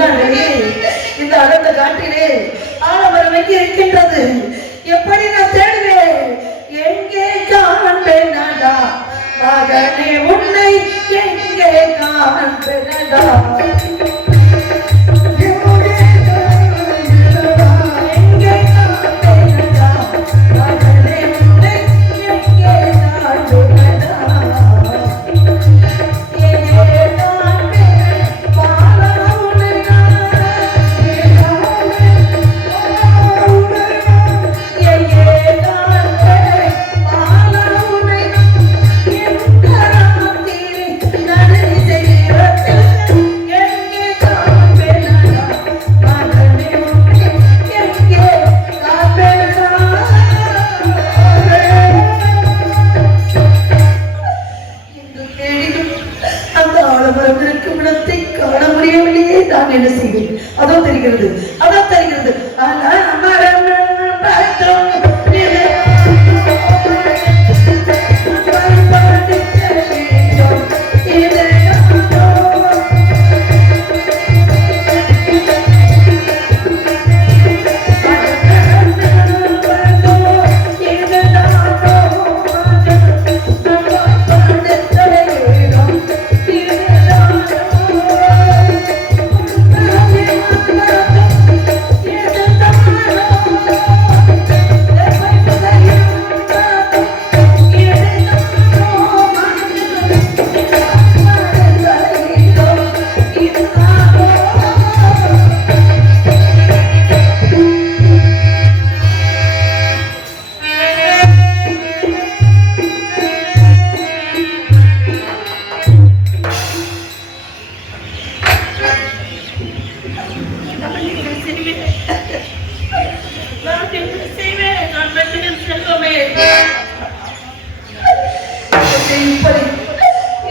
சொன்னார்களே, இந்த அடர்ந்த காட்டிலே ஆலமரம் எங்கே இருக்கின்றது? எப்படி நான் தேடுவேன்? எங்கே காண்பேனடா மகனே உன்னை, எங்கே காண்பேனடா? என்ன செய்வேன்? அதோ தெரிகிறது, அதோ தெரிகிறது.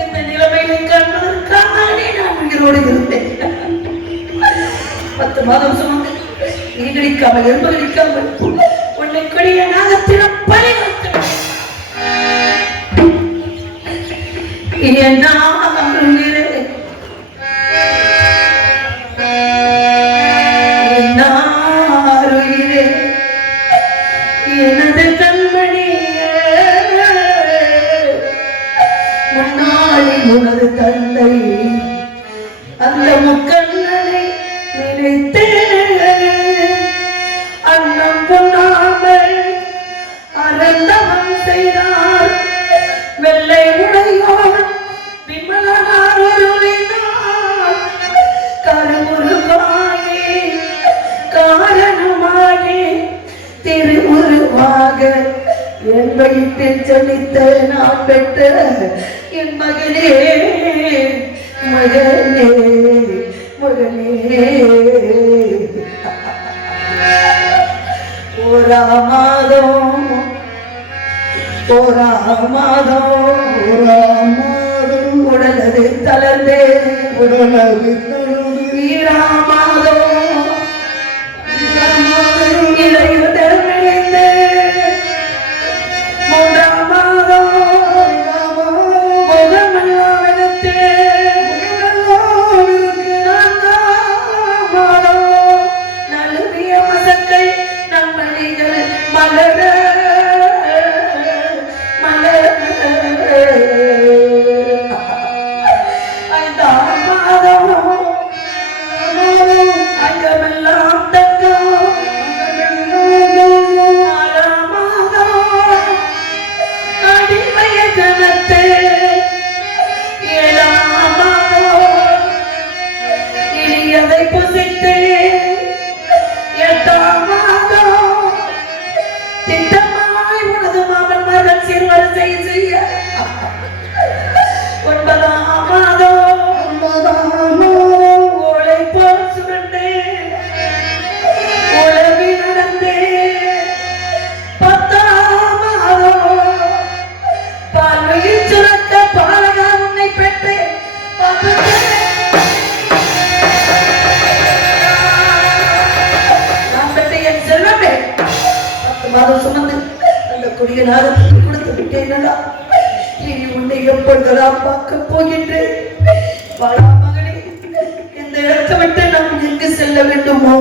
இந்த நிலைமையை காண்பதற்காகவே நான் உயிரோடு இருந்தேன். 10 மாதம் சுமந்து ஈகடிக்காமல் எறும்படிக்காமல் உன்னை கொடிய நாகத்திடம் பறிகொடுத்தேன். எனது கண்மணியே, முன்னாடி உனது தந்தை அந்த முக்கண்ணனை நினைத்து அன்னம் பொன்னாமல் அறந்தவன் செய்தார். வெள்ளை உடையோர் விமலனார் ஒருளினார் கருமுருகாகி காரணமாகி திருவுருவாக என் வயிற்றில் ஜனித்த நான் பெற்ற என் மகனே, மகனே, மகனே. ஓராமாதம் உடலது தளர்ந்தே, உடலது வீராமாதம் இளையுதர்ந்து, 3ஆம் மாதம் முகமெல்லாம் எடுத்து, 4ஆம் மாதம் நழுவிய மசக்கை நம்பணிகள் மலர மலர, 5ஆம் மாதம் அங்கமெல்லாம் தங்கம், 6ஆம் மாதம் அடிமைய கணத்து, 7ஆம் மாதம் இனியதை புசித்து, 8ஆம் மாதம் திட்டமாய் உனது மாமன் மகள் சிறுவரசை செய்ய, 9ஆம் மாதம் ஓலை போல் சுருண்டு உழவி நடந்து, 10ஆம் மாதம் பார்வையில் சுரக்க பாலகா உன்னை பெற்று நான் பெற்ற என் செல்வமே. 10 மாதம் சுமந்து அந்த கொடிய நாகத்துக்கு கொடுத்து விட்டேனடா. இனி உன்னை எப்பொழுதெல்லாம் பார்க்க போகின்றேன். வாழா மகனே, இந்த இடத்தை விட்டு நாம் வேண்டுமோ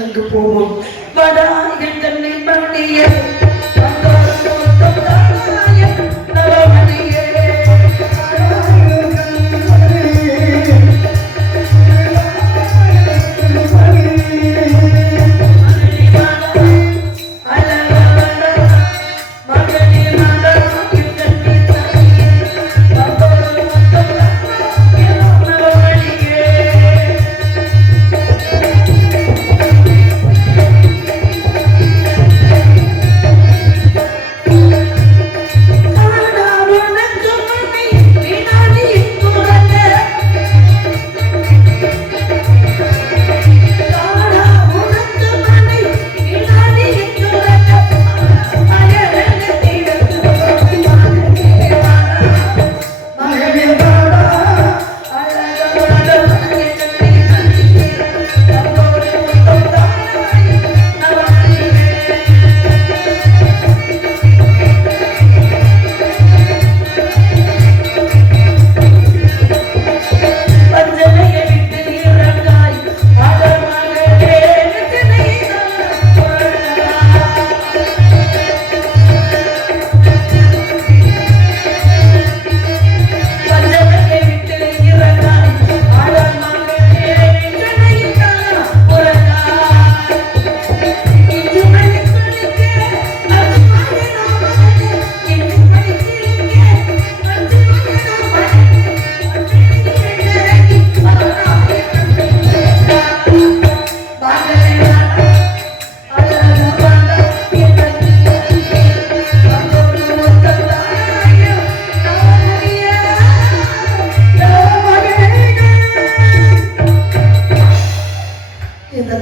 அங்கு போவோம். வடா என் கண்ணை மணியே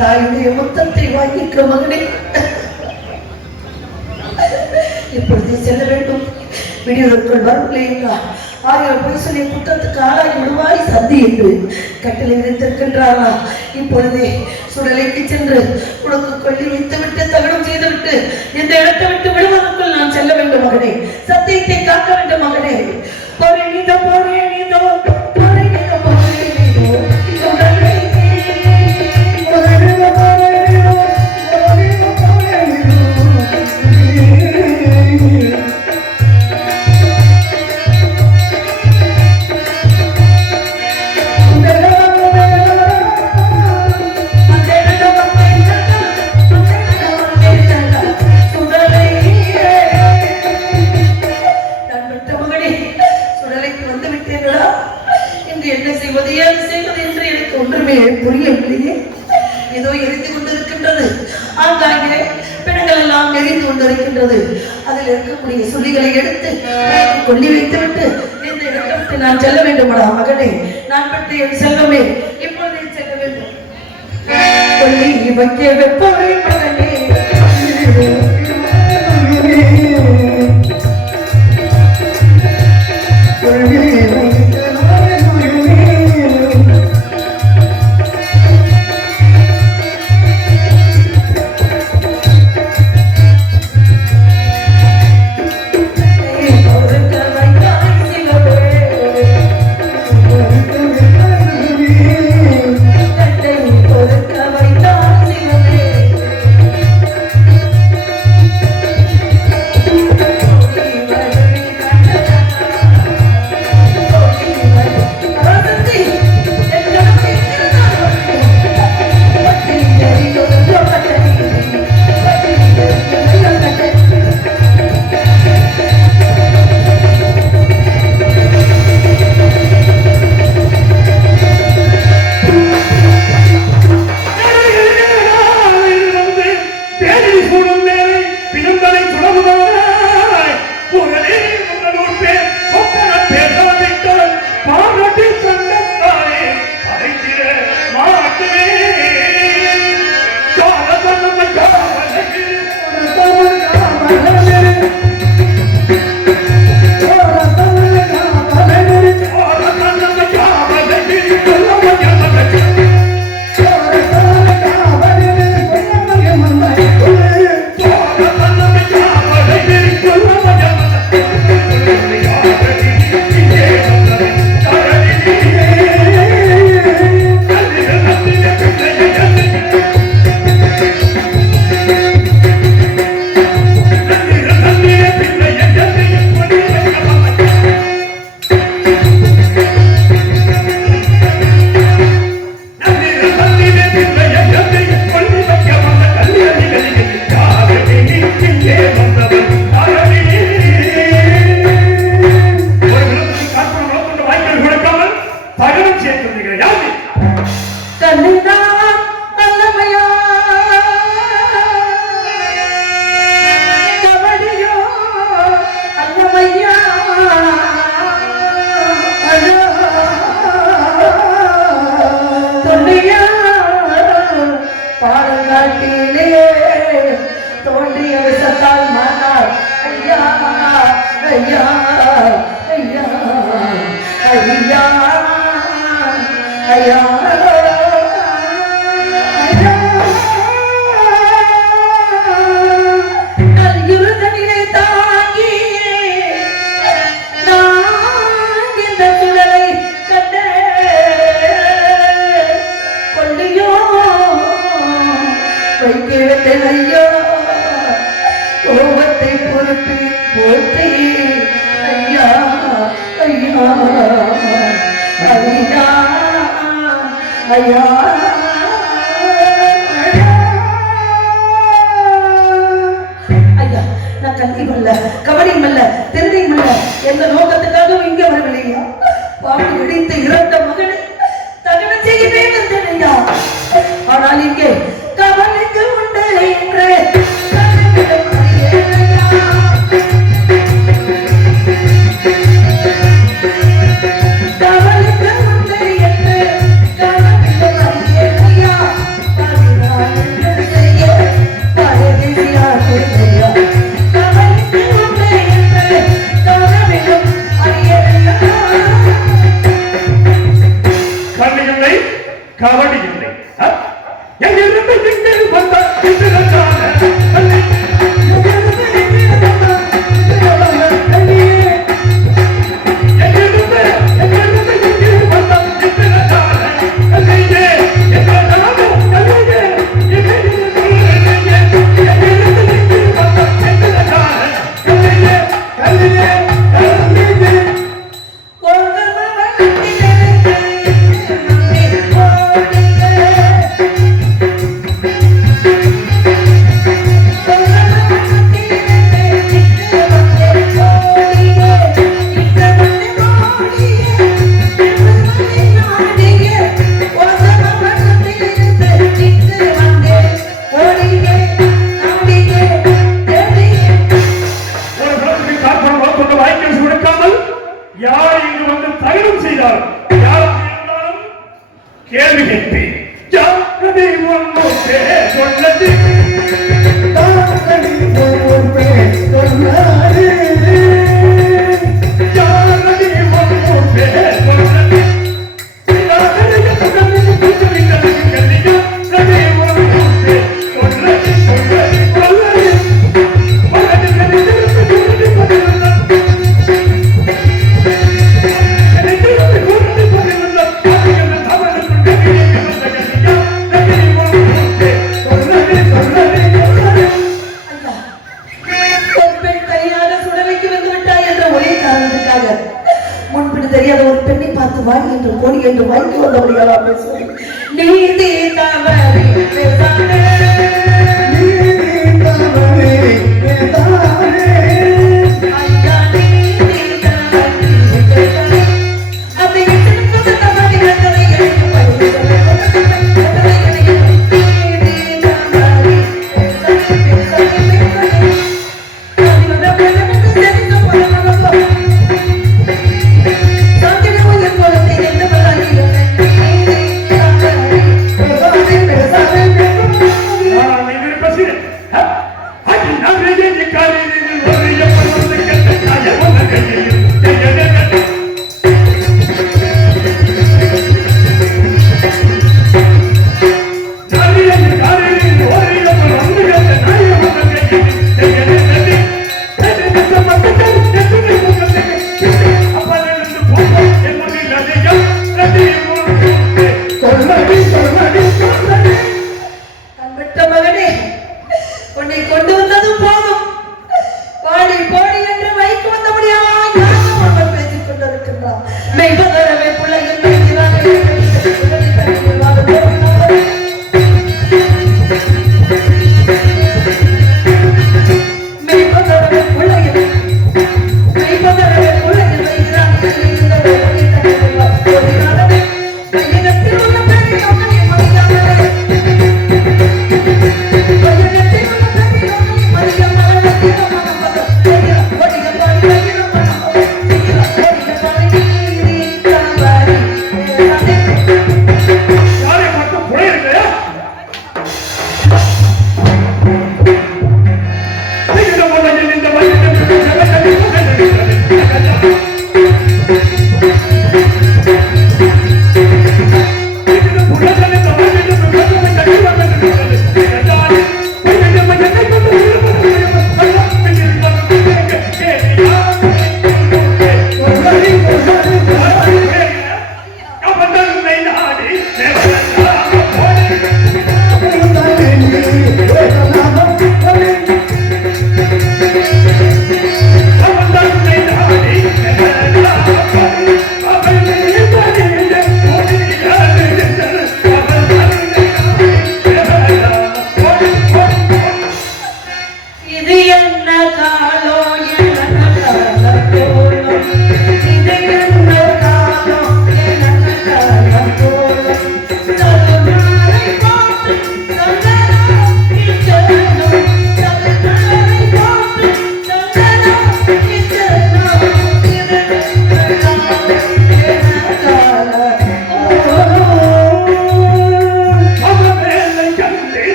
தாயுடைய முத்தத்தை வாங்கிக்க மகனே. இப்பொழுது செல்ல வேண்டும். விடியதற்குள் வரவில்லையா? ஆயிரம் போய் சொல்லி குற்றத்துக்கு ஆளாகி விடுவாய் சந்தி என்று கட்டளை விதித்திருக்கின்றாரா? இப்பொழுதே சுடலைக்கு சென்று உனக்கு கொள்ளி வைத்துவிட்டு தகனம் செய்துவிட்டு இந்த இடத்தை விட்டு விடுவதற்குள் நான் செல்ல வேண்டும் மகனே. சத்தியத்தை காக்க வேண்டும் மகனே. போரேனிதோ போரேனிதோ போரேனிதோ போரேனிதோ சுடலை புரியவில்லையே. ஏதோ எரிந்து கொண்டிருக்கின்றது. ஆங்காங்கே பிணங்கள் எல்லாம் எரிந்து கொண்டிருக்கின்றது. அதில் இருக்கக்கூடிய சொல்லிகளை எடுத்து கொல்லி வைத்துவிட்டு இந்த இடத்தை விட்டு நான் செல்ல வேண்டுமாடா மகனே. நான் பெற்ற என் செல்வமே இப்பொழுதே செல்ல வேண்டும். கொல்லி வைக்க வெப்போரை மகனே. கேட்கிறீர்கள் யாரு கண்ணினா நல்லமையா கவடியோ அல்லமையா துணியா பாடங்காட்டிலே தோன்றிய விசத்தால் மானார் ஐயா ஐயா ஐயா ஐயா ஐயா கல்யுறுதனிலே தாங்கி நான் இந்த சுடலை கண்டே கொள்ளியோ வைக்கிறேன் ஐயா கோபத்தை பொறுத்து போற்றி ஐயா ஐயா ஐயா ஐயா ஐயா நான் கல்வியும் அல்ல கபடியும் அல்ல திருடியும் அல்ல எந்த நோக்கத்துக்காகவும் இங்கே வரவில்லையா பாட்டு வெடித்து இறந்த மகனை தகவல் செய்யவே வந்தேன் ஐயா ஆனால் இங்கே கவலைக்கு உண்டு என்று கபடி இல்லை எங்கிருந்து எங்கே வந்தார் யார் இங்கு வந்து தகனம் செய்தார் யாராக இருந்தாலும் கேள்வி கேட்பேன் ஜாக்கிரதை ஒன்று சொன்னது தெரியாத ஒரு பெண்ணை பார்த்து வாடி என்று கோடி என்று வாங்கி வந்தவர்களா பேசுவாங்க நீதி தவறி பேசாதே நீதி தவறி பேசாதே ஐயா நீதி தவறி பேசாதே அப்படி விட்டு தவறி கட்டளை எனக்கு பையன்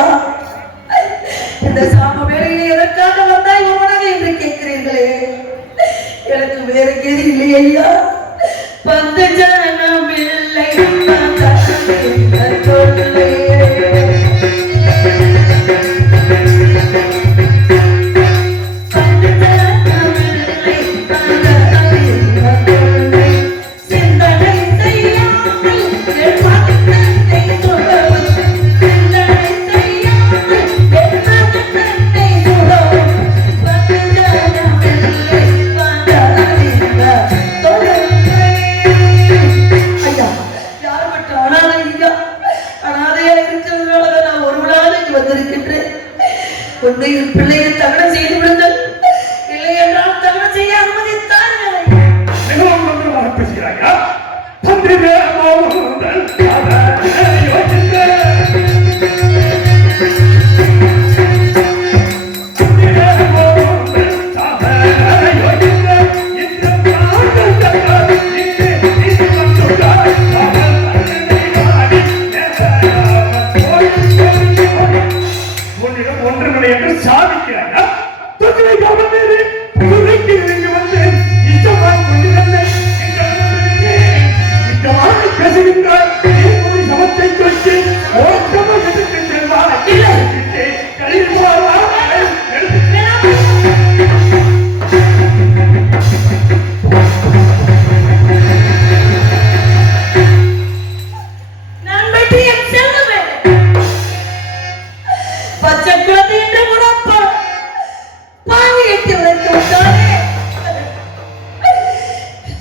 ஐயா, இந்த சாம வேலையிலே எதற்காக வந்தாய் உனக்கு என்று கேட்கிறீர்களே, எனக்கு வேற கேதி இல்லை ஐயா. பந்து ஜனம் இல்லை உண்மையில் பிள்ளையை தகனம் செய்து விடுங்கள், இல்லை என்றால் தகனம் செய்ய அனுமதித்தார்கள். மிகவும் நன்றாக பேசுகிறாயா? சாதிக்கிறாயா? பேசுகின்றார் சமத்தை குறித்து பச்சை குழந்தை என்று உணப்பா பாவியத்தை உழைத்து விட்டானே.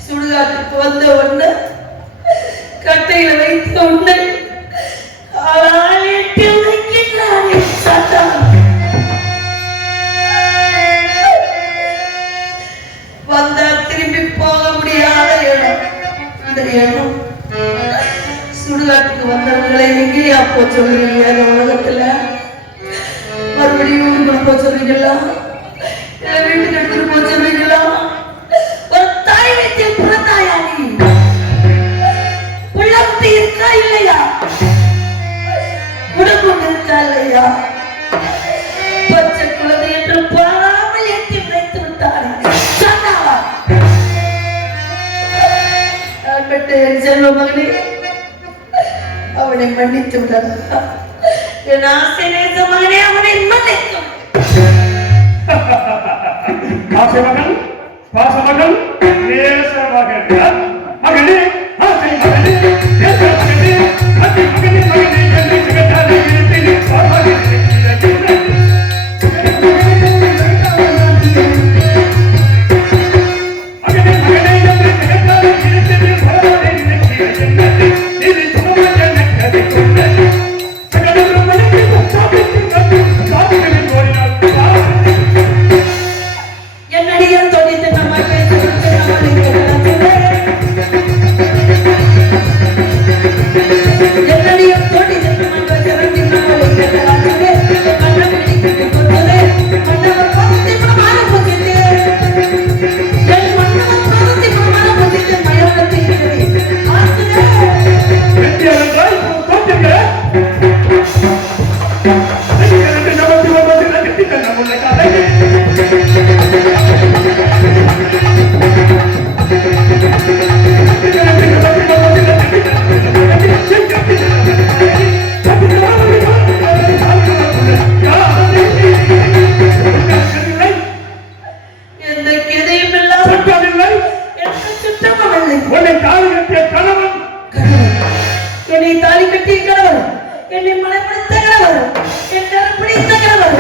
சுடுகாட்டுக்கு வந்த ஒண்ணு கட்டையில வைத்த உன்னை ஆனால் எட்டி உழைக்கின்றானே சட்டம். வந்தா திரும்பி போக முடியாத இடம் அந்த இடம். சுடுகாட்டுக்கு வந்தவர்களை எங்கேயா போ சொல்றீங்க இந்த உலகத்துல? மறுபடியும் வீட்டுக்குள்ள போக சொல்றீங்களா, வீட்டுக்கு எடுத்துட்டு போக சொல்றீங்களா? ஒரு தாய் வீட்டில் பிறந்தாயா நீ? உள்ளத்தை இருக்கா இல்லையா? குடும்பம் இருக்கா இல்லையா? பச்சை குழந்தை என்று பாராமல் எட்டி வைத்து விட்டாரே சொன்னாவா? நான் பெற்ற என் செல்வ மகனே, அவனை மன்னித்து விடலாம். என் ஆசை நேச மகனே, அவனை மன்னிக்கும். பாசமகன் பாசமகன் நேசமகன் மகனே ஆசை மகனே நேச மகனே அத்தி மகனே மகனே என்று ஜெகத்தாலே இருந்தே பாபாலே என்னை தாலி கட்டிய கணவர், என்னை மனப்படுத்த கணவர், என் கருப்பிடித்த கணவர்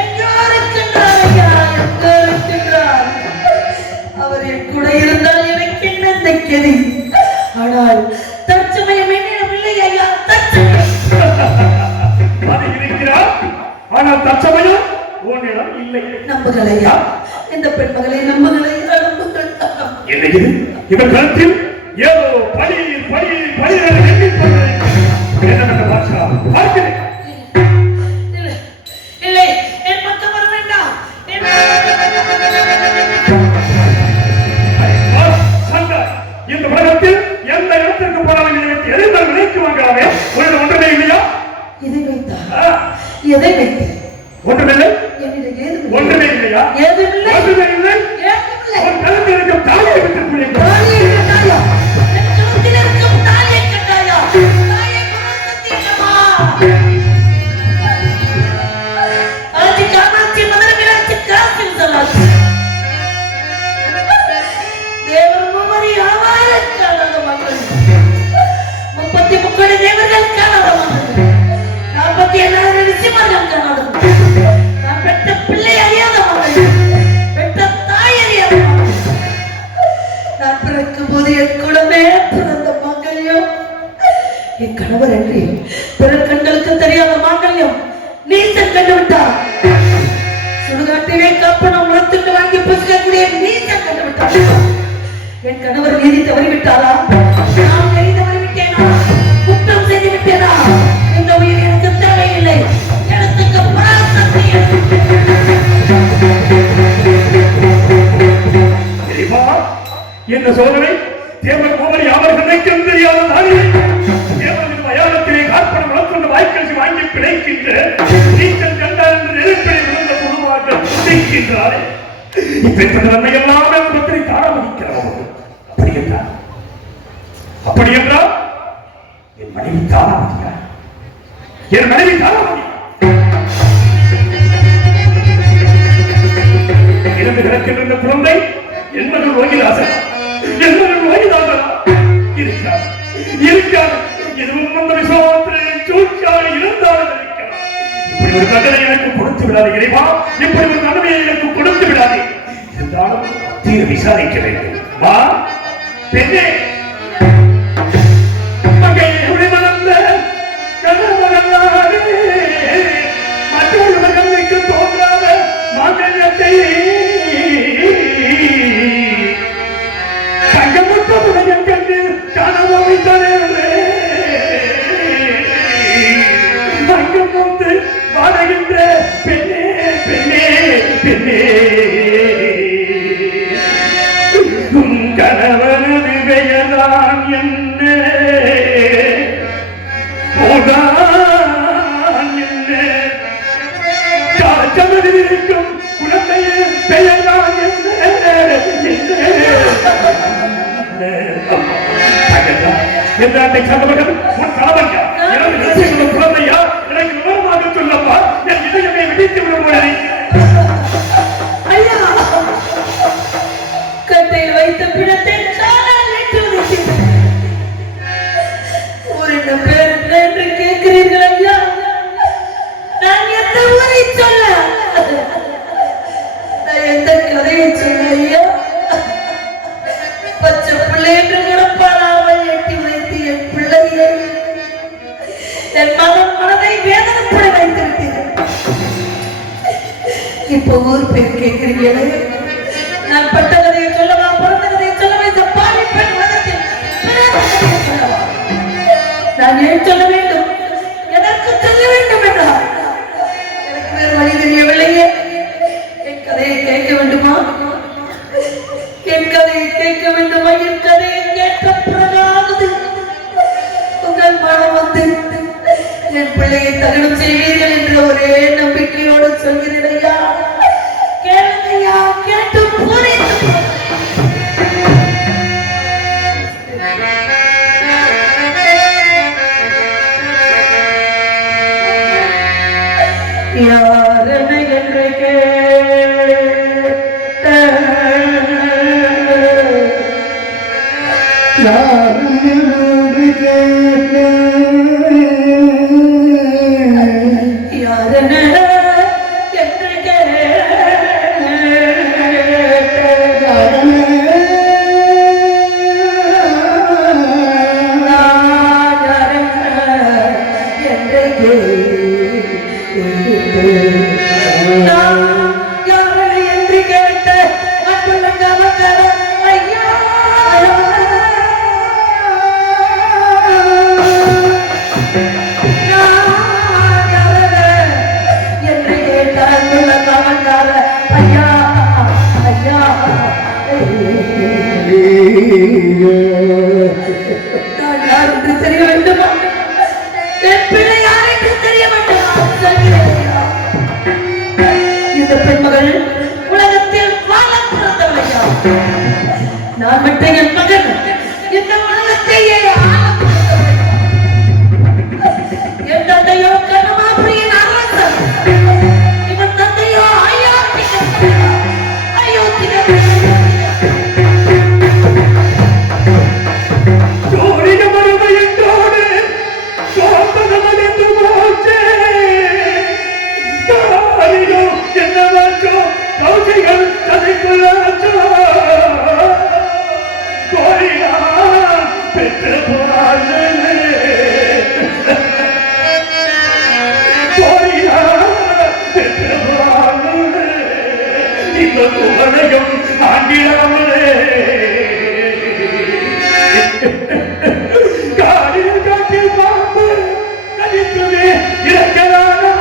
எங்கோ இருக்கின்றார் ஐயா, எங்கோ இருக்கின்றார். அவர் என் கூட இருந்தால் எனக்கு என்ன இந்த கெதி? ஆனால் தற்சமயம் என்னிடம் இல்லை ஐயா, தற்சமயம். ஆனால் தற்சமயம் உன்னிடம் இல்லை. நம்புகள் ஐயா, இந்த பெண் மகளை நம்புகள் ஐயா, நம்புகள். என்ன இது? இவர் கருத்தில் ஏதோ பழி பழி பழி எண்ணி என்ன பாஷா பார்க்கிறேன். இல்லை, என் பக்கம் வர வேண்டாம். இந்த உலகத்தில் எந்த இடத்திற்கு போனாலும் எதிர்த்தால் விலைக்கு வாங்கலாமே, உனக்கு ஒன்றுமே இல்லையா? இதை வைத்தா எதை வைத்து? ஒன்றுமில்லை. என்னிடம் ஏதும் ஒன்றுமே இல்லையா? ஏதுமில்லை. ஒன்றுமே இல்லை. ஏதுமில்லை. உன் கழுத்தில் இருக்கும் தாலியை விட்டுக் கொள்ளுங்கள். தாலியை கட்டாயா? என் கழுத்தில் இருக்கும் தாலியை கட்டாயா? தாயை குணப்படுத்தியம்மா. ஆதி காமாட்சி மதுரை மீனாட்சி காசில் சொல்லாச்சு. தேவர் மூவரி ஆவாரம் காணாத மகள். 33 தேவர்கள் காணாத மகள். 47 ரிஷிமார்கள் காணாத மகள். நான் பெற்ற பிள்ளை அறியாத மகள். பெற்ற தாய் அறியாத மகள். நான் பிறக்கும் போது என் குலமே பிறந்த மாங்கல்யம் என் கணவர் என்று பிற கண்களுக்கு தெரியாத மாங்கல்யம் நீச்சல் கண்டுவிட்டார். சுடுகாட்டிலே கப்பனம் உலகத்துக்கு வாங்கி புசிக்கக்கூடிய நீச்சல் கண்டுவிட்டார். என் கணவர் நீதி தவறிவிட்டாரா? நான் நீதி தவறிவிட்டேனா? குற்றம் செய்து விட்டேனா? இந்த உயிர் எனக்கு தேவையில்லை. எனக்கு பராசக்தி என்ன சோதனை? தேவர் மூவரி அவர்களுக்கும் தெரியாத தாலியை தேவரின் மயானத்திலே காற்படம் வளர்த்துள்ள வாய்க்கல்சி வாங்கி பிழைக்கின்ற நீச்சல் கண்டார் என்று நெருப்படை விழுந்த குழுவாக பிழைக்கின்றாரே. இப்பெற்ற நன்மையெல்லாம் பத்திரை தாராமதிக்கிறார். அப்படி என்றார். அப்படி என்றால் என் மனைவி தாராமதியா? என் மனைவி தாராமதி இறந்து கிடக்கின்ற குழந்தை என்பது ரோகிதாசன் என்பது ரோகிதாசனா இருக்கார் இருக்கார். எதுவும் வந்த விசுவாசத்தை சூழ்ச்சியாக இருந்தாலும் இருக்கிறார். இப்படி ஒரு தண்டனை எனக்கு கொடுத்து விடாது இறைவா. இப்படி ஒரு நன்மையை எனக்கு கொடுத்து விடாது. இருந்தாலும் தீர விசாரிக்க வேண்டும். வா பெண்ணே, மகையுடைய மனந்த கணவனாரே மற்றொருவர்களுக்கு தோன்றாத மகனத்தை தங்கமுற்றமுடன் கண்டு காணவாய்த்தாரே. தங்கமுத்து வாடுகின்ற பெண்ணே பெண்ணே பெண்ணே, உன் கணவனது பெயர்தான் என்ன? என்ன காற்றமதில் இருக்கும் குழந்தையின் பெயர்தான் என்ன? என்னை சந்தவர்கள் உன் கணவன்யா எனக்கு குழந்தையா? எனக்கு விவரமாக சொல்லப்பா. என் இதயமே வெடித்து விடும்போது கட்டையில் வைத்த பிணத்தை ஒரு பேர் என்று கேட்கிறீர்கள் ஐயா. நான் எந்த ஊரை சொல்ல, நான் எந்த கதையை சொல்ல ஐயா? பச்சை பிள்ளை என்று கிடப்பாளாமல் எட்டி வைத்து என் பிள்ளையை என் மகன் மனதை வேதனைப்பட வைத்திருக்கிறேன். இப்போ ஊர் பேர் கேட்கிறீங்களே, நான் பட்ட கதையை சொல்லவா? பிறந்த கதையை சொல்லவா? இந்த பாவி பெண் உலகத்தில் சொல்லவா? நான் ஏன் சொல்ல வேண்டும்? எதற்கு சொல்ல வேண்டும் என்றால் எனக்கு வேறு வழி தெரியவில்லையே. என் கதையை கேட்க வேண்டுமா? என் கதையை கேட்க வேண்டுமா? என் கதையை கேட்க பிறகாவது உங்கள் மனம் வந்து என் பிள்ளையை தகனம் செய்வீர்கள் என்ற ஒரே நம்பிக்கையோடு சொல்கிறேன் ஐயா. கேளுங்கய்யா, கேட்டு புரிந்து யாரனை என்று கேட்ட யாரனை கேட்ட யாரனை என்று கேட்ட நான் விட்ட என் மகன் இந்த உலகத்தையே என் தந்தையோ கர்மாபுரியின் அரசன், இவன் தந்தையோ அயோத்தியன். ஜோடிய மறுமையென்றோடு சோம்பனமடைந்து போச்சே. யாரிடோ என்னவாச்சோ கௌசிகள் கதைக்குள்ளாச்சோ. கோரினா பெற்ற போராளே. கோரினா பெற்ற போராளே. இந்த புகழையும் ஆண்டிடாமலே. காலில் காட்டில் பாம்பு கடித்துமே இறக்கலானா.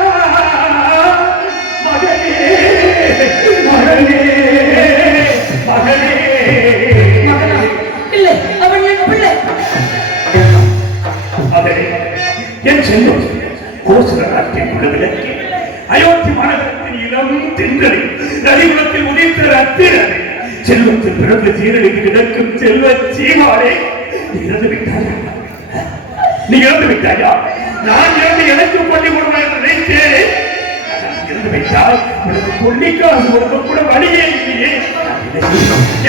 மகனே மகனே மகனே. மகனா? இல்லை, அவன் என் பிள்ளை. அதே என் செல்வம் கோசல நாட்டின் குழுவிலக்கு அயோத்தி மாநகரத்தின் இளம் தென்றலில் நதிகுலத்தில் உதித்த ரத்தினரை செல்வத்தில் பிறந்த சீரழிந்து கிடக்கும் செல்வ சீமானே, நீ இறந்து விட்டாயா? நீ இறந்து விட்டாயா? நான் இறந்து எனக்கு கொல்லி கொடுமா என்று நினைத்தேன். இறந்து விட்டால் உனக்கு கொல்லிக்காசு கொடுக்க கூட வழியே இல்லையே.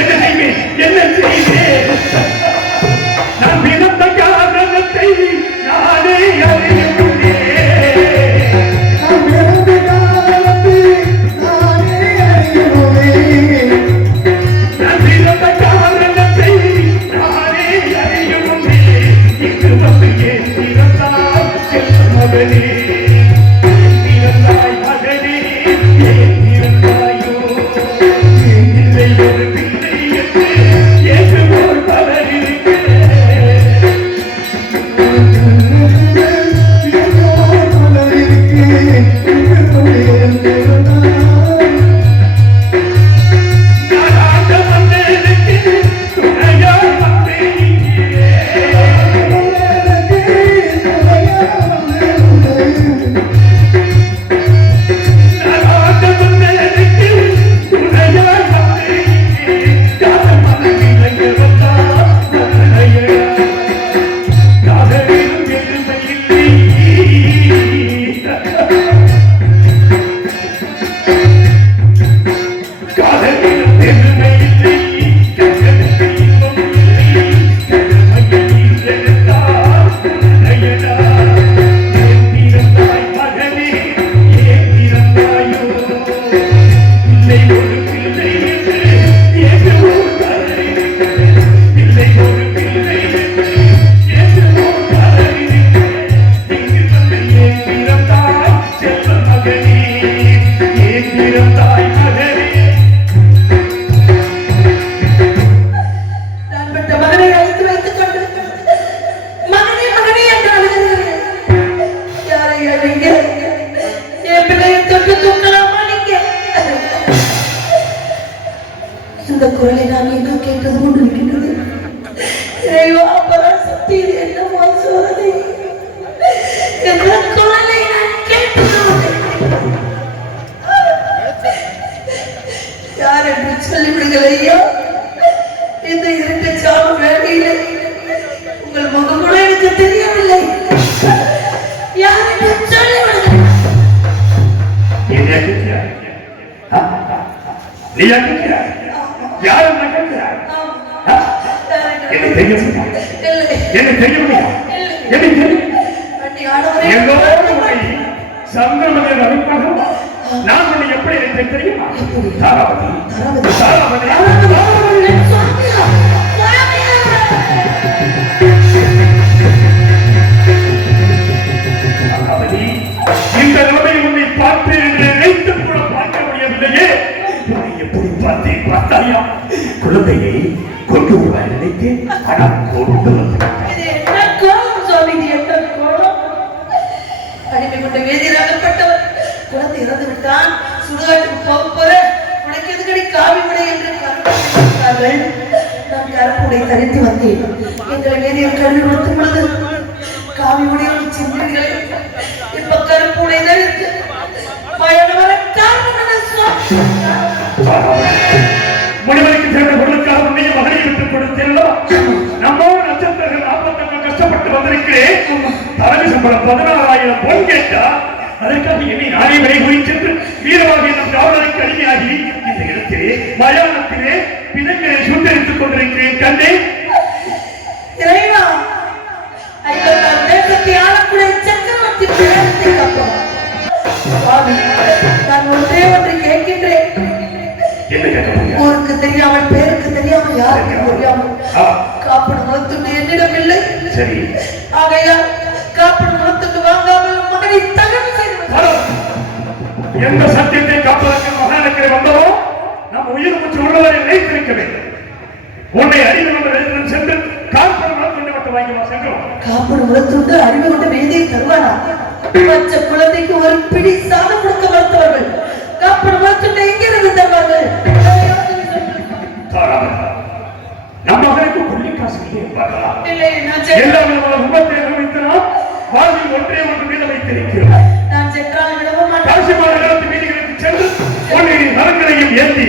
என்ன செய்வேன்? என்ன செய்வேன்? நான் பிறந்த காரணத்தை நானே அறியுமே. நான் பிறந்த காரணத்தை நானே அறியுமே. இங்கு வந்து ஏன் பிறந்தாய் செல்வ மகனே? பிறந்தாய் மகனே, ஏன் பிறந்தாயோ? இல்லை ஒரு பிள்ளை என்று ஏற்றுவோர் பலர் இருக்கிறேன். நான் ஆண்ட மன்னனுக்கு துணையாய் வந்தேன் இங்கே. நான் ஆண்ட மன்னனுக்கு துணையாய் வந்தேன் இங்கே. காதல் மனதில் வந்தால் நன்மையா? காதலிலும் எதுவுமே இல்லை. காதலிலும் பெருமை இல்லை. கண்களுக்கு இன்பம் இல்லை. கருமையில் இருந்தால் நயனா. ஏன் பிறந்தாய் மகனே? ஏன் பிறந்தாயோ? இல்லை ஒரு பிள்ளை என்று ஏற்றுவோர் பலர் இருக்கிறேன். இல்லை ஒரு பிள்ளை என்று ஏற்றுவோர் பலர் இருக்கிறேன். இங்கு வந்து ஏன் பிறந்தாய் செல்வ மகனே? ஏன் பிறந்தாய் மகனே? நான் பெற்ற மகனை அழைத்து வைத்துக் கொண்டு மகனே மகனே என்று அழுகிறேன். யாரை அழைங்க? என் பிள்ளையை தொட்டு தூக்கலாமா நீங்க? இந்த குரலை நான் எங்க கேட்டது கொண்டு இருக்கின்றது. இறைவா பராசக்தி, இது என்னமோ சோதனை. என்ற குரலை நான் கேட்டது யார் என்று சொல்லிவிடுங்கள் ஐயா. இந்த இரண்டு சாவு வேலையிலே உங்கள் முகம் கூட எனக்கு தெரியவில்லை. யார் என்று சொல்லிவிடுங்கள். என்னை கேட்கிறாய்? நீ கேட்கிறாய்? யார் என்ன கேட்கிறாய்? எனக்கு தெரியும். எனக்கு தெரியுமா? எனக்கு தெரியும். எல்லோரும் உன்னை சங்கமத்தில் அனுப்பாக நான் உன்னை எப்படி எனக்கு தெரியுமா? தாராவதி தாராவதி தாராவதி, இந்த நிலைமை உன்னை பார்த்து என்று நினைத்து கூட பார்க்க முடியவில்லையே. உன்னை எப்படி பார்த்தேன் பார்த்தாயா? குழந்தையை கொண்டு வருவாய் நினைத்தேன். ஆனால் கொண்டு வந்து அடிமைப்பட்ட வேதியிலாகப்பட்டவர் குழந்தை இறந்து விட்டான். சுடுகாட்டுக்கு போக போற உனக்கு எதுக்கடி காவி உடை என்று கருப்பார்கள். நான் கருப்புடை தரித்து வந்தேன். எங்களை வேதியர் கல்வி கொடுத்தும் பொழுது காவி உடையோடு சிந்தனைகளை இப்ப கருப்பு உடை தரித்து பயணம் வர காரணம் முனிவருக்கு சேர்ந்த பொருளுக்காக உன்னைய மகனை விட்டுக் சம்பளம் 16,000 பொன் கேட்டா அதற்காக என்னை நானே விலை கூறி சென்று வீரமாக என்னும் காவலருக்கு அடிமையாகி இந்த இடத்திலே மயானத்திலே பிணங்களை சுட்டரித்துக் கொண்டிருக்கிறேன் கண்டே. இறைவா, ஐயோ, நான் தேசத்தை ஆளக்கூடிய சக்கரவர்த்தி பேரத்தை காப்போம். சுவாமி, நான் ஒன்றே ஒன்று கேட்கின்றேன். என்ன கேட்க? ஊருக்கு தெரியாமல் பேருக்கு தெரியாமல் யாருக்கு தெரியாமல் காப்பீடு வளர்த்துட்டு என்னிடம் இல்லை. சரி, ஆகையால் காப்பீடு வளர்த்துட்டு வாங்காமல் மகனை தகவல் செய்து எந்த சத்தியத்தை காப்பதற்கு மகாநகரை வந்ததோ நம் உயிர் மூச்சு உள்ளவரை வைத்திருக்க வேண்டும். உன்னை அறிவு கொண்ட வேதனம் சென்று காப்பீடு வளர்த்து மட்டும் வாங்கி சென்றோம். காப்பீடு வளர்த்துட்டு அறிவு கொண்ட வேதியை தருவானா? பச்சை குழந்தைக்கு ஒரு பிடி சாதம் கொடுக்க மறுத்தவர்கள் காப்பீடு வளர்த்துட்டு எங்கிருந்து தருவார்கள்? நம் மகனுக்கு புள்ளி காசு பார்க்கலாம். இல்லை, நான் எல்லா விதமான உபத்தை அனுபவித்தனால் வாழ்வில் ஒன்றே ஒன்று மீது வைத்திருக்கிறோம். நான் சென்றால் விடவும் மாட்டேன். காசிமான இடத்து வீதிகளுக்கு சென்று உன்னை நலங்களையும் ஏந்தி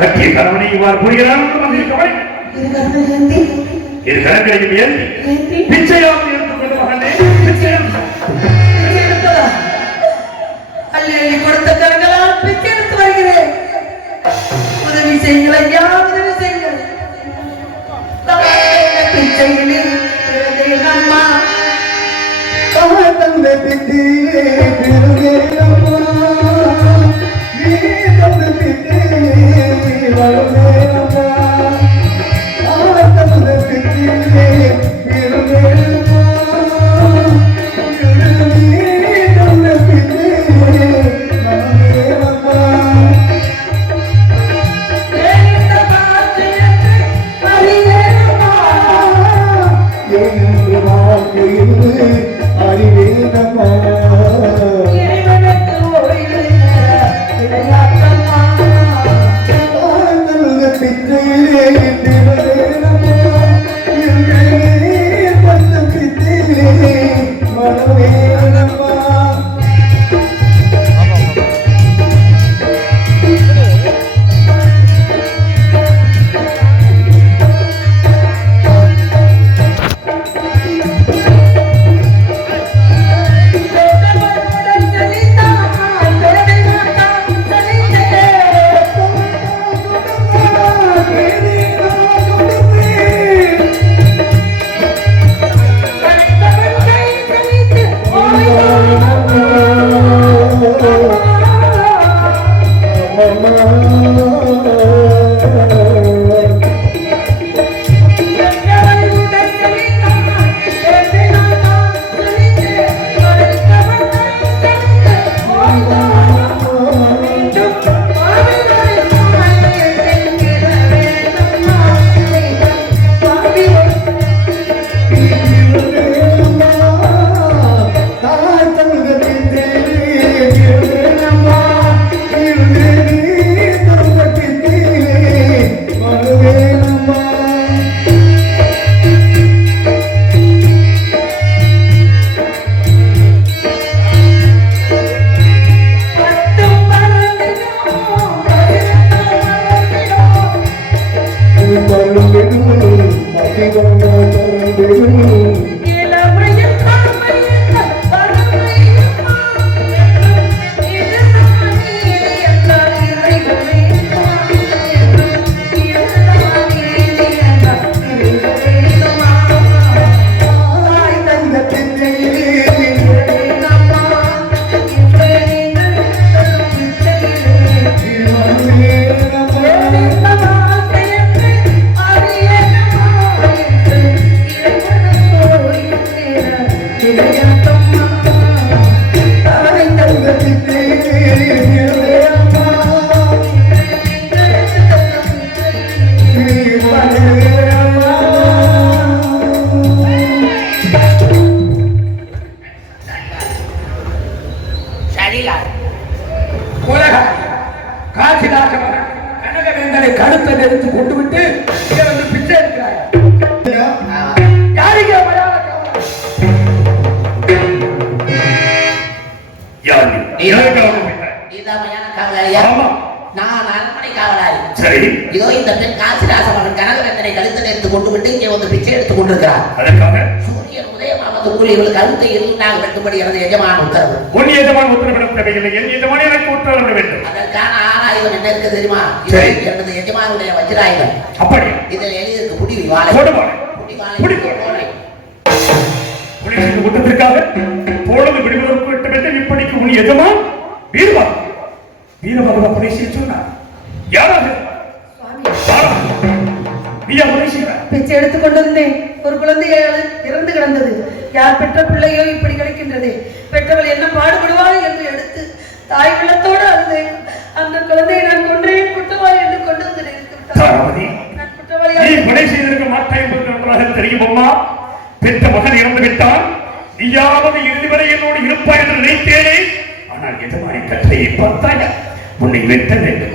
கட்டிய கணவனை இவ்வாறு புரிகிறான் என்று மந்திரி கவலை. இரு கரங்களையும் ஏந்தி பிச்சையாவது எடுத்துக்கொண்டு மகனே அள்ளி அள்ளி கொடுத்த கரங்களால் பிச்சை எடுத்து வருகிறேன். உதவி செய்யுங்கள் ஐயா, உதவி செய்யுங்கள். பிச்சையிலே அம்மா தந்த பித்தே பெருதேரம்மா, நீ தந்த பித்தே வளரேரம்மா, தந்த பித்தே பெருதேரம்மா, நீ தந்த பித்தே வளரேரம்மா. அறிவேதமா இறைவனுக்கு ஓய்வு விளையாட்டம்மா. பித்தையிலே பத்து பித்தையிலே மனவேதமா. கழுத்தை நெரித்து கொண்டு விட்டு இங்க வந்து பிச்சை எடுக்கிறாங்க. யாருக்கு யாரு நீ? நீதான் மயான காவலாளியா? ஆமா. நான் அரண்மனை காவலாளி. சரி, இதோ இந்த பெண் காசிராச மகன் கனகவேந்தனை கழுத்தில் எடுத்து கொண்டு விட்டு இங்கே வந்து பிச்சை எடுத்துக் கொண்டிருக்கிறார். அதற்காக சூரியன் உதயமாவது கூறி இவள் கழுத்தை இருந்தாக வெட்டும்படி எனது எஜமான உத்தரவு. உன் எஜமான் உத்தரவிட தேவையில்லை, என் எஜமான் எனக்கு உத்தரவிட வேண்டும். அதற்கான ஆயுதம் என்ன இருக்கு தெரியுமா? சரி. எனது எஜமானுடைய வஜ்ராயுதம். அப்படி இதில் எழுதியிருக்கு புடி வாழை. போடுவாள். புடி புடி வாழை போலை. புலிகளின் கூட்டத்திற்காக பொழுது விடுவதற்கு விட்டு விட்டு இப்படிக்கு உன் எஜமான் வீரபா வீரபகவ கொலை செய்ய சொன்னார். யாராக நீயா கொலை செய்தார்? பிச்சை எடுத்துக் கொண்டிருந்தேன். ஒரு குழந்தை இறந்து கிடந்தது. யார் பெற்ற பிள்ளையோ இப்படி கிடைக்கின்றது. பெற்றவள் என்ன பாடுபடுவாள் என்று எடுத்து தாய் குலத்தோடு அழுதேன். அந்த குழந்தையை நான் கொன்றேன், குற்றவாளி என்று கொண்டு வந்து தாராவதி, நான் குற்றவாளி. நீ கொலை செய்திருக்க மாட்டாய் என்பது நன்றாக தெரியும் அம்மா. பெற்ற மகன் இறந்து விட்டான், நீயாவது இறுதி வரை என்னோடு இருப்பாய் என்று நினைத்தேனே. ஆனால் எஜமானி கட்டளையை பார்த்தாயா? உன்னை வெட்ட வேண்டும்.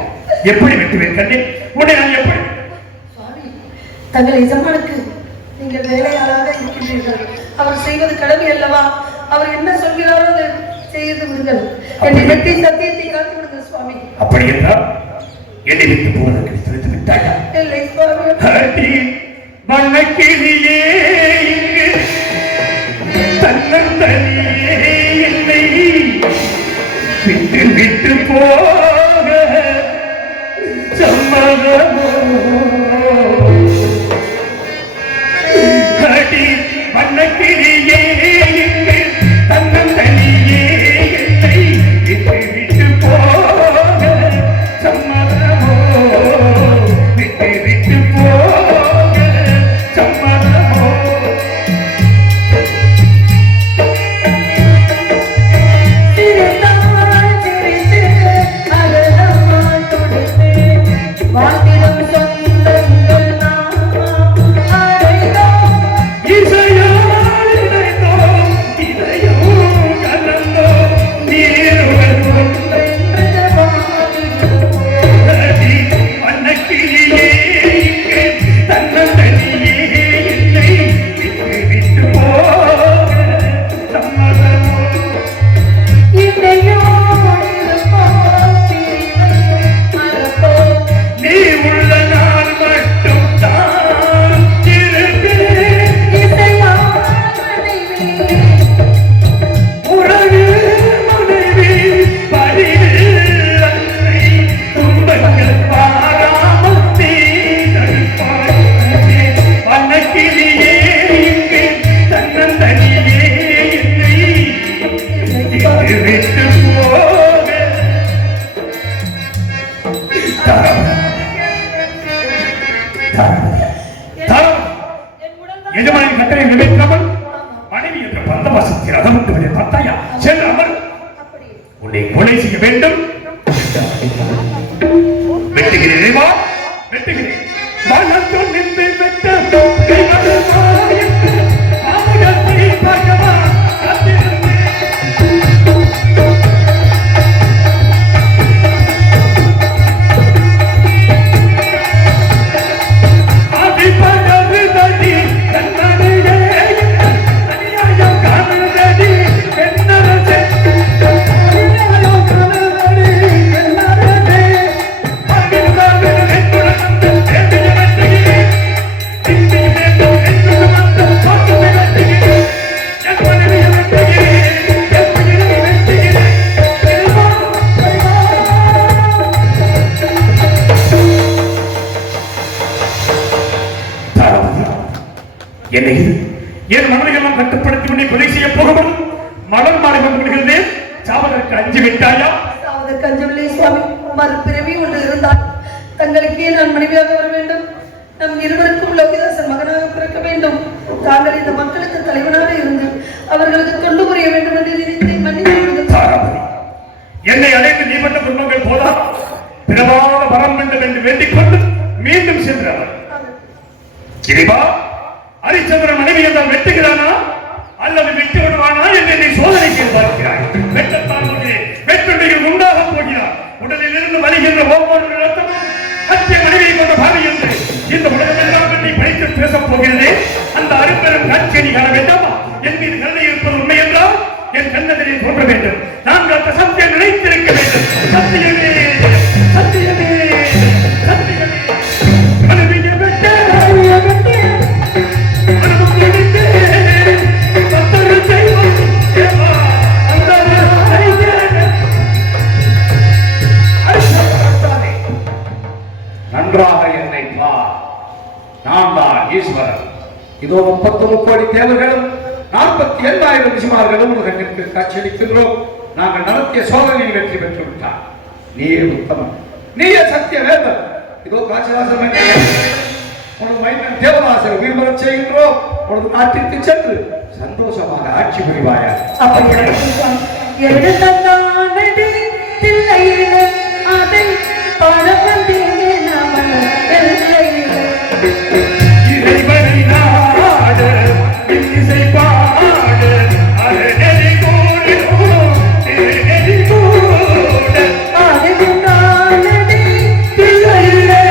எப்படி வெட்டுவேன் கண்ணே? உன்னை நான் எப்படி? சுவாமி, தங்கள் எஜமானுக்கு நீங்கள் வேலையாளாக இருக்கின்றீர்கள். அவர் செய்வது கடமை அல்லவா? அவர் என்ன சொல்கிறாரோ அதை செய்து விடுங்கள். என் வெற்றி சத்தியத்தை காத்து விடுங்கள் சுவாமி. அப்படி என்றால் என்னை விட்டு போவதற்கு தெரிந்து விட்டாயா? இல்லை சுவாமி. அடி வண்ணக்கிளியே இங்கு தன்னந்தனியே என்னை விட்டு விட்டு போக சம்மதமோ? அடி வண்ணக்கிளியே இங்கு தன்னந்தனியே என்னை விட்டு விட்டு போக சம்மதமோ? விட்டு விட்டு போக சம்மதமோ? சிரித்தாள் சிரித்து அகலமாய் துடித்து வாழ்ந்திடும் சொந்தங்கள் நாம் அடைந்தோம். இசையால் இணைந்தோம், இதயம் கலந்தோம், நீருடன் ஒன்றென்று வாழ்கிறோம். அடி வண்ணக்கிளியே இங்கு தன்னந்தனியே என்னை விட்டு விட்டு போக சம்மதமோ? இணையோடு இருப்போம், பிரிவை மறப்போம். நீ உள்ள நாள் மட்டும் தான் இருப்பேன். இசையால் மனைவி உறவு மனைவி பரிவில் அன்னை துன்பங்கள் பாராமல் நீ தடுப்பாய். வண்ணக்கிளியே இங்கு தன்னந்தனியே என்னை விட்டு விட்டு போக எஜமானின் கட்டளை நிறைவேற்றாமல் மனைவி என்ற பந்தவாசத்தில் அதமுட்டு பார்த்தாயா? சென்று அமர். அப்படி உன்னை கொலை செய்ய வேண்டும். வெட்டுகிறேன் வா, வெட்டுகிறேன். மனத்துள் நின்று வெட்ட கைவருமா என்று ஆமுகத்தை பார்க்கவா காத்திருந்தேன். ஆதிபகவி தடி கண்ணனையே அநியாயம் காணுதடி பெண்ணரசே. அநியாயம் காணுதடி பெண்ணரசே. அகிலவாக வெட்டுடந்து வேண்டிய வெட்டுகிறேன். இந்தி வேண்டும் என்று வந்து பார்த்து வெட்டுகிறேன். என் மனைவியை வெட்டுகிறேன், என் உயிரை வெட்டுகிறேன். செல்வா, செல்வா. என்னை என் மனதையெல்லாம் கட்டுப்படுத்தி உன்னை கொலை செய்ய போகவும் மலர் மாறி வந்து விடுகிறது. சாவதற்கு அஞ்சு விட்டாயா? சாவதற்கு அஞ்சவில்லை சுவாமி. மறுபிறவி ஒன்று இருந்தால் தங்களுக்கே நான் மனைவியாக வர வேண்டும். நம் இருவருக்கும் லோகிதாசன் மகனாக பிறக்க வேண்டும். தாங்கள் இந்த மக்களுக்கு தலைவனாக இருந்து அவர்களுக்கு தொண்டு புரிய வேண்டும் என்று நினைத்து மன்னித்து விடுங்கள். தாராபதி, என்னை அடைந்து நீ பட்ட துன்பங்கள் போதா, பிறவாத வரம் வேண்டும் என்று வேண்டிக் கொண்டு மீண்டும் சென்றார். கிரிபா, ஹரிச்சந்திரன் மனைவி என்றால் வெட்டுகிறானா அல்லது விட்டு விடுவானா என்று என்னை சோதனை செய்து பார்க்கிறாய். வெட்டத்தான் போகிறேன், வெட்டுண்டையில் உண்டாக போகிறார். உடலில் இருந்து வலிகின்ற ஒவ்வொரு ரத்தமும் அத்திய மனைவியை கொண்ட பாவி என்று இந்த உலகமெல்லாம் என்னை படித்து பேசப் போகிறது. அந்த அரும்பெரும் காட்சியை காண வேண்டாமா? என் மீது கருணை இருப்பது உண்மை என்றால் என் கண்ணதிரை தோன்ற வேண்டும். நான் அந்த சத்தியம் நினைத்திருக்க வேண்டும். சத்தியமே சத்தியம். நான் தான் ஈஸ்வரன். இதோ 30 கோடி தேவர்களும் 47,000 ரிஷிமார்களும் உலகத்திற்கு காட்சியளிக்கின்றோம். நாங்கள் நடத்திய சோதனையை வெற்றி பெற்று விட்டார். நீயே உத்தமன், நீயே சத்திய வேந்தன். இதோ காசிராசன் உனது மைந்தன் தேவதாசர் உயிர் பெறச் செய்கின்றோம். உனது நாட்டிற்கு சென்று சந்தோஷமாக ஆட்சி புரிவாயா. எழுதந்தானடி தில்லையிலே அதை பழவந்தேனே நம எல்லையிலே இறைவனை நாடு இன்னிசை பாடு அரணெறி கூடு திருநெறி கூடு ஆடுகின்றானடி தில்லையிலே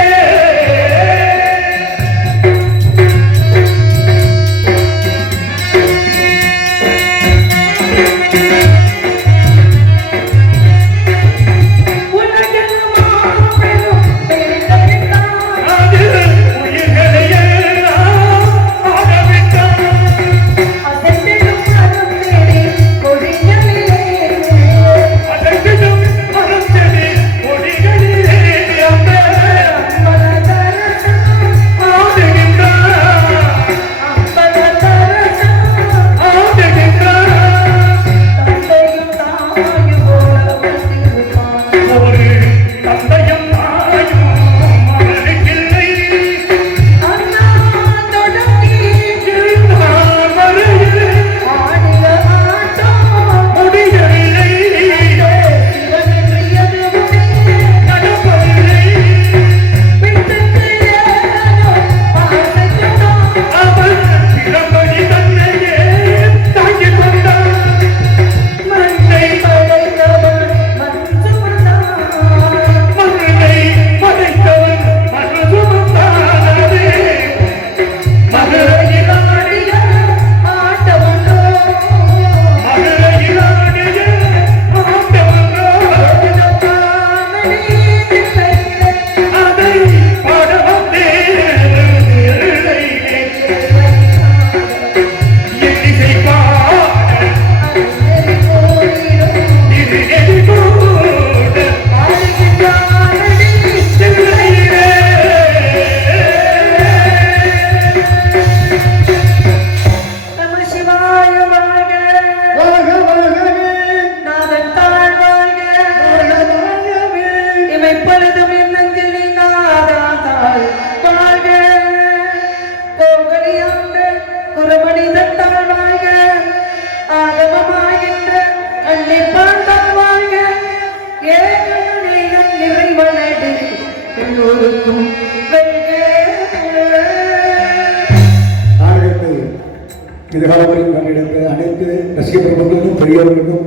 இதுகாலவரையும் கண்டிருந்த அனைத்து ரசிக பிரபுகளுக்கும் பெரியவர்களுக்கும்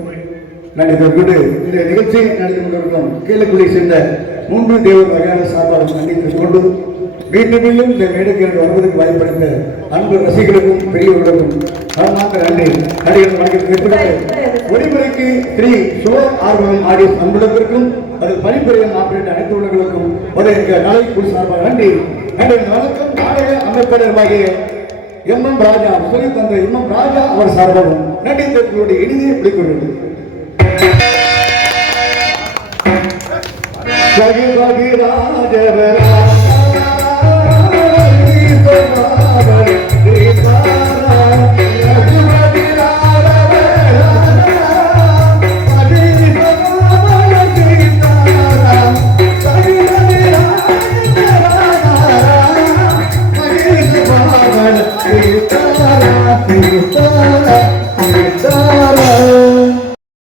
நான் இதற்கு இந்த நிகழ்ச்சியை நடத்தி கொண்டிருக்கும் கீழக்குடியை சேர்ந்த 3 தேவ வகையான சார்பாக நன்றி தெரிவித்துக் கொண்டு மீண்டும் மீண்டும் இந்த மேடைக்கு எனக்கு வருவதற்கு வாய்ப்பளித்த அன்பு ரசிகர்களுக்கும் பெரியவர்களுக்கும் மனமார்ந்த நன்றி நடிகர்கள் வணக்கத்தை ஒளிமுறைக்கு ஸ்ரீ சிவ ஆர்வம் ஆடியோ அன்புடத்திற்கும் அதில் பணிபுரியும் ஆப்பரேட் அனைத்து உள்ளவர்களுக்கும் ஒரு நாளை குழு சார்பாக நன்றி நன்றி. வணக்கம். நாடக அமைப்பாளராகிய எம் ராஜா சொல்லி தந்த எம் ராஜா அவர் சார்பாகவும் நன்றி தெரிவித்து இனிதே விடுக்கிறது. ராஜவரா